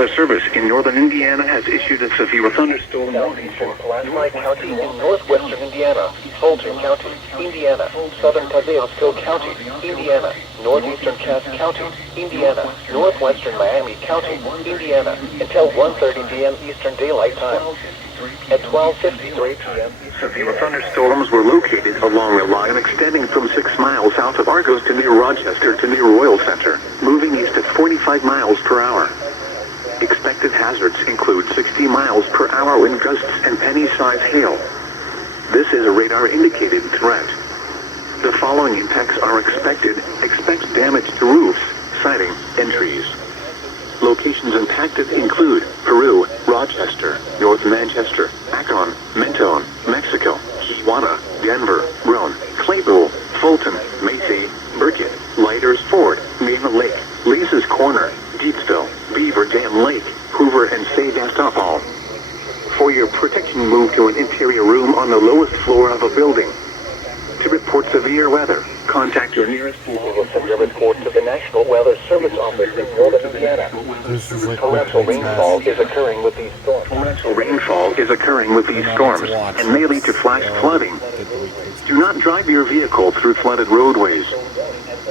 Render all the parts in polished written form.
Weather Service in northern Indiana has issued a severe thunderstorm warning for Pulaski County in northwestern Indiana, Fulton County, Indiana, southern Kosciuszko County, Indiana, northeastern Cass County, Indiana, northwestern Miami County, Indiana, until 1:30 p.m. Eastern Daylight Time. At 12:53 p.m. Severe thunderstorms were located along a line extending from 6 miles south of Argos to near Rochester to near Royal Center, moving east at 45 miles per hour. Expected hazards include 60 miles per hour wind gusts and penny-sized hail. This is a radar-indicated threat. The following impacts are expected. Expect damage to roofs, siding, and trees. Locations impacted include Peru, Rochester, North Manchester, Akron, Mentone, Mexico, Tijuana, Denver, Roan, Claypool, Fulton, Macy, Burkett, Lighters Ford, Main Lake, Lisa's Corner, Deepsville, Beaver Dam Lake, Hoover, and Sebastopol. For your protection, move to an interior room on the lowest floor of a building. To report severe weather, contact your nearest We'll send your report to the National Weather Service Office in northern Indiana. Torrential rainfall is occurring with these storms. Torrential rainfall is occurring with these storms and may lead to flash flooding. Do not drive your vehicle through flooded roadways.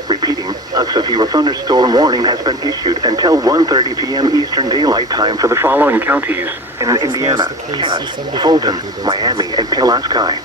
Repeating, a severe thunderstorm warning has been issued until 1:30 p.m. Eastern Daylight Time for the following counties in Indiana: Cass, Fulton, Miami, and Pulaski.